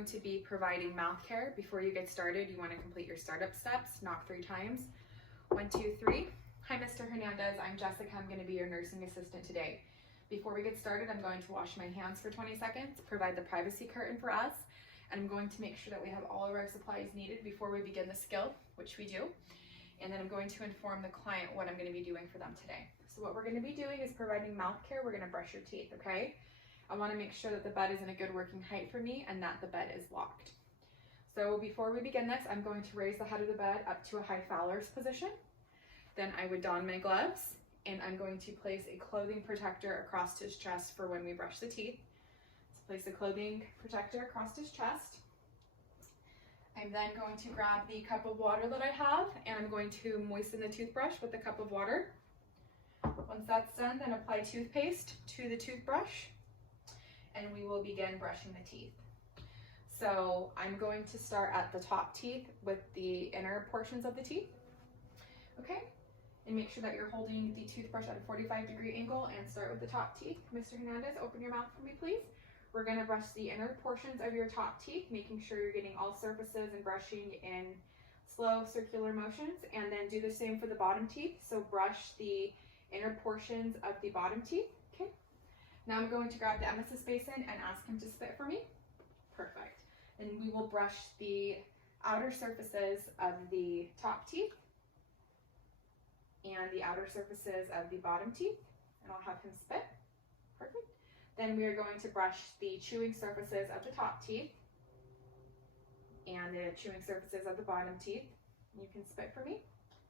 going to be providing mouth care. Before you get started, you want to complete your startup steps. Knock 3 times. 1, 2, 3. Hi, Mr. Hernandez. I'm Jessica. I'm going to be your nursing assistant today. Before we get started, I'm going to wash my hands for 20 seconds, provide the privacy curtain for us, and I'm going to make sure that we have all of our supplies needed before we begin the skill, which we do. And then I'm going to inform the client what I'm going to be doing for them today. So what we're going to be doing is providing mouth care. We're going to brush your teeth, okay? I want to make sure that the bed is in a good working height for me and that the bed is locked. So before we begin this, I'm going to raise the head of the bed up to a high Fowler's position. Then I would don my gloves, and I'm going to place a clothing protector across his chest for when we brush the teeth. Let's place a clothing protector across his chest. I'm then going to grab the cup of water that I have, and I'm going to moisten the toothbrush with the cup of water. Once that's done, then apply toothpaste to the toothbrush, and we will begin brushing the teeth. So I'm going to start at the top teeth with the inner portions of the teeth. Okay, and make sure that you're holding the toothbrush at a 45-degree angle and start with the top teeth. Mr. Hernandez, open your mouth for me, please. We're going to brush the inner portions of your top teeth, making sure you're getting all surfaces and brushing in slow circular motions, and then do the same for the bottom teeth. So brush the inner portions of the bottom teeth. Okay. Now I'm going to grab the emesis basin and ask him to spit for me. Perfect. And we will brush the outer surfaces of the top teeth and the outer surfaces of the bottom teeth, and I'll have him spit. Perfect. Then we are going to brush the chewing surfaces of the top teeth and the chewing surfaces of the bottom teeth. You can spit for me,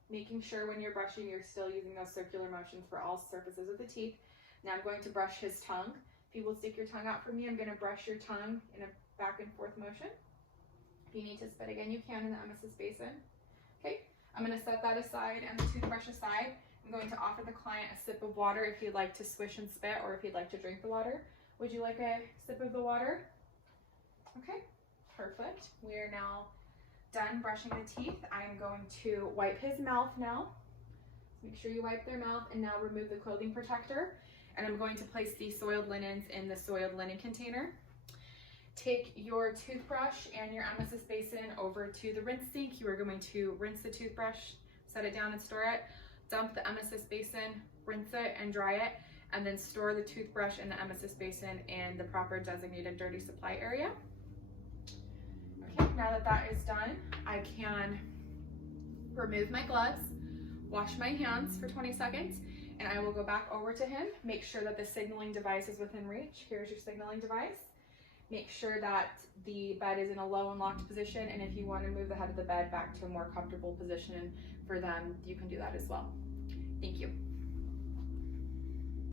making sure when you're brushing, you're still using those circular motions for all surfaces of the teeth. Now I'm going to brush his tongue. If you will stick your tongue out for me, I'm going to brush your tongue in a back and forth motion. If you need to spit again, you can in the emesis basin. Okay, I'm going to set that aside and the toothbrush aside. I'm going to offer the client a sip of water if you'd like to swish and spit, or if you'd like to drink the water. Would you like a sip of the water? Okay, perfect. We are now done brushing the teeth. I am going to wipe his mouth now. Make sure you wipe their mouth, and now remove the clothing protector. And I'm going to place the soiled linens in the soiled linen container. Take your toothbrush and your emesis basin over to the rinse sink. You are going to rinse the toothbrush, set it down and store it. Dump the emesis basin, rinse it and dry it, and then store the toothbrush and the emesis basin in the proper designated dirty supply area. Okay, now that that is done, I can remove my gloves, wash my hands for 20 seconds, and I will go back over to him. Make sure that the signaling device is within reach. Here's your signaling device. Make sure that the bed is in a low and locked position, and if you want to move the head of the bed back to a more comfortable position for them, you can do that as well. Thank you.